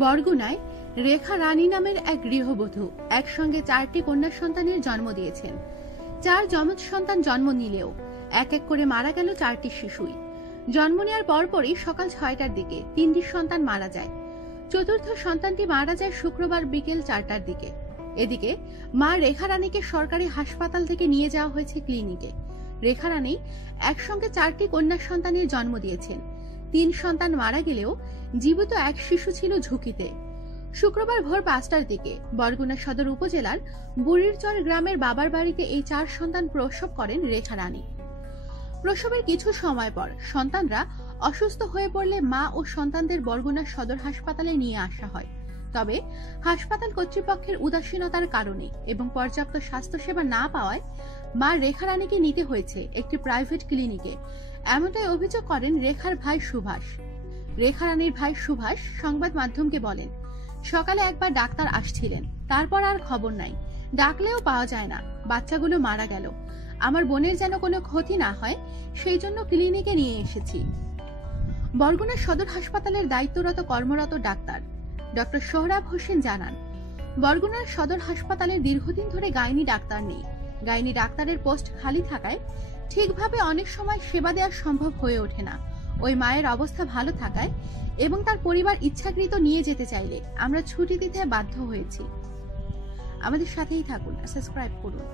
বরগুনায় রেখা রানী নামের এক গৃহবধূ একসঙ্গে চারটি কন্যা সন্তানের জন্ম দিয়েছেন। চার যমজ সন্তান জন্ম নিলেও এক এক করে মারা গেল চারটি শিশুই। জন্ম নেওয়ার পরপরই সকাল ছয়টার দিকে তিনটি সন্তান মারা যায়। চতুর্থ সন্তানটি মারা যায় শুক্রবার বিকেল চারটার দিকে। এদিকে মা রেখা রানীকে সরকারি হাসপাতাল থেকে নিয়ে যাওয়া হয়েছে ক্লিনিকে। রেখা রানী একসঙ্গে চারটি কন্যা সন্তানের জন্ম দিয়েছেন। তিন সন্তান মারা গেলেও জীবিত এক শিশু ছিল ঝুঁকিতে। শুক্রবার ভোর পাঁচটার দিকে বরগুনা সদর উপজেলার বুড়িরচর গ্রামের বাবার বাড়িতে এই চার সন্তান প্রসব করেন রেখা রানী। প্রসবের কিছু সময় পর সন্তানরা অসুস্থ হয়ে পড়লে মা ও সন্তানদের বরগুনা সদর হাসপাতালে নিয়ে আসা হয়। তবে হাসপাতাল কর্তৃপক্ষের উদাসীনতার কারণে এবং পর্যাপ্ত স্বাস্থ্যসেবা না পাওয়ায় মা রেখা রানীকে নিতে হয়েছে একটি প্রাইভেট ক্লিনিকে। এমনটাই অভিযোগ করেন রেখার ভাই সুভাষ। রেখা রানীর ভাই সুভাষ সংবাদ মাধ্যমকে বলেন, সকালে একবার ডাক্তার আসছিলেন, তারপর আর খবর নাই। ডাকলেও পাওয়া যায় না, বাচ্চাগুলো মারা গেল। আমার বোনের যেন কোনো ক্ষতি না হয়, সেই জন্য ক্লিনিকে নিয়ে এসেছি। বরগুনা সদর হাসপাতালের দায়িত্বরত কর্মরত ডাক্তার ডক্টর সোহরাব হোসেন জানান, বরগুনার সদর হাসপাতালে দীর্ঘদিন ধরে গাইনি ডাক্তার নেই। গাইনি ডাক্তারের পোস্ট খালি থাকায় ঠিকভাবে অনেক সময় সেবা দেওয়া সম্ভব হয়ে ওঠে না। ওই মায়ের অবস্থা ভালো থাকায় এবং তার পরিবার ইচ্ছাকৃত নিয়ে যেতে চাইলে আমরা ছুটি দিতে বাধ্য হয়েছি। আমাদের সাথেই থাকুন সাবস্ক্রাইব করুন।